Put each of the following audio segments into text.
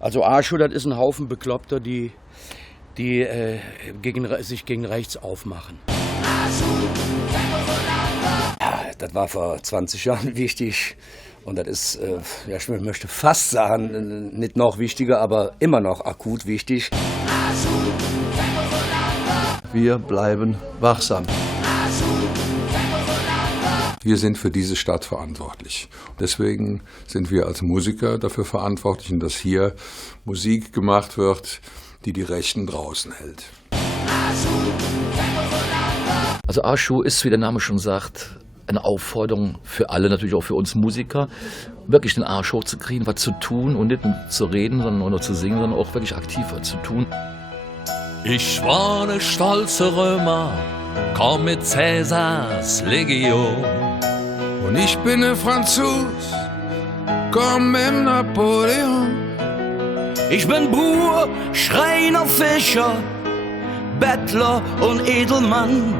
Also Arschow, das ist ein Haufen Bekloppter, die sich gegen rechts aufmachen. Ja, das war vor 20 Jahren wichtig. Und das ist, ich möchte fast sagen, nicht noch wichtiger, aber immer noch akut wichtig. Wir bleiben wachsam. Wir sind für diese Stadt verantwortlich. Deswegen sind wir als Musiker dafür verantwortlich, dass hier Musik gemacht wird, die die Rechten draußen hält. Also Arschow ist, wie der Name schon sagt, eine Aufforderung für alle, natürlich auch für uns Musiker, wirklich den Arsch hochzukriegen, was zu tun und nicht nur zu reden oder zu singen, sondern auch wirklich aktiv was zu tun. Ich war ne stolze Römer, komm mit Cäsars Legion. Und ich bin ein Franzos, komm mit Napoleon. Ich bin Bauer, Schreiner, Fischer, Bettler und Edelmann,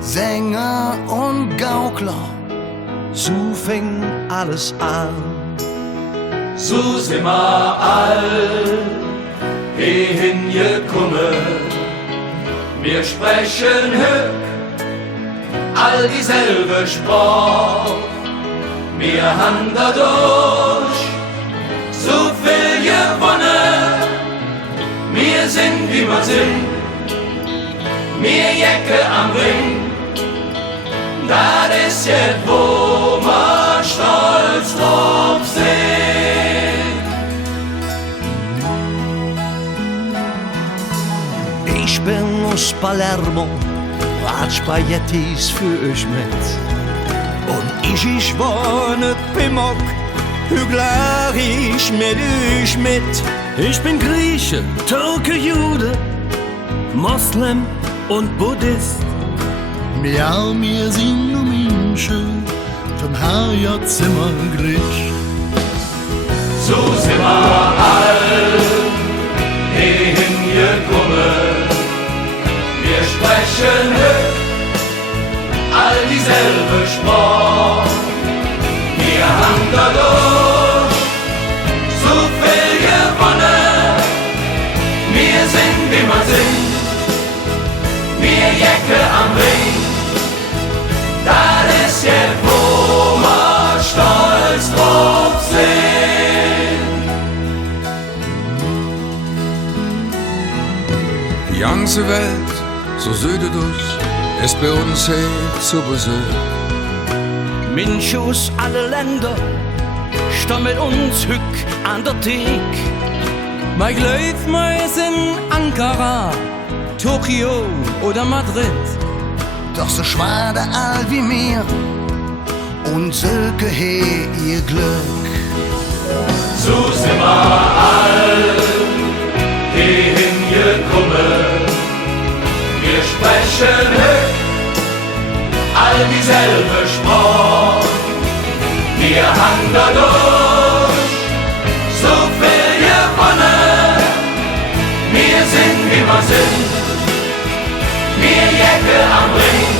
Sänger und Gaukler. So fing alles an. So sind wir all hingekommen. Wir sprechen höch all dieselbe Sprache. Wir haben dadurch so viel gewonnen. Wir sind wie wir sind. Wir Jacke am Ring. Das ist jetzt, wo wir stolz drauf sind. Ich bin aus Palermo, rat Spaghettis für euch mit. Und ich wohne Pimmock, hügler ich mit euch mit. Ich bin Grieche, Türke, Jude, Moslem und Buddhist. Ja, wir sind nur Menschen vom Herrn Zimmerglich. So sind wir all hingekommen. Wir sprechen höch all dieselbe Sprache. Wir haben dadurch so viel gewonnen. Wir sind wie wir sind. Wir Jacke am Ring. Das ist jetzt, wo wir stolz drauf sind. Die ganze Welt, so südet uns, ist bei uns hier zu Besuch. Menschen aus alle Länder stehen mit uns hück an der Thek. Mein Gleif meist in Ankara, Tokio oder Madrid. Doch so schwade all wie mir und Söke he ihr Glück. So sind wir all hingekommen. Wir sprechen höch all dieselbe Sprache. Wir haben dadurch so viel gewonnen. Wir sind wie wir sind. Wir Jacke am Ring.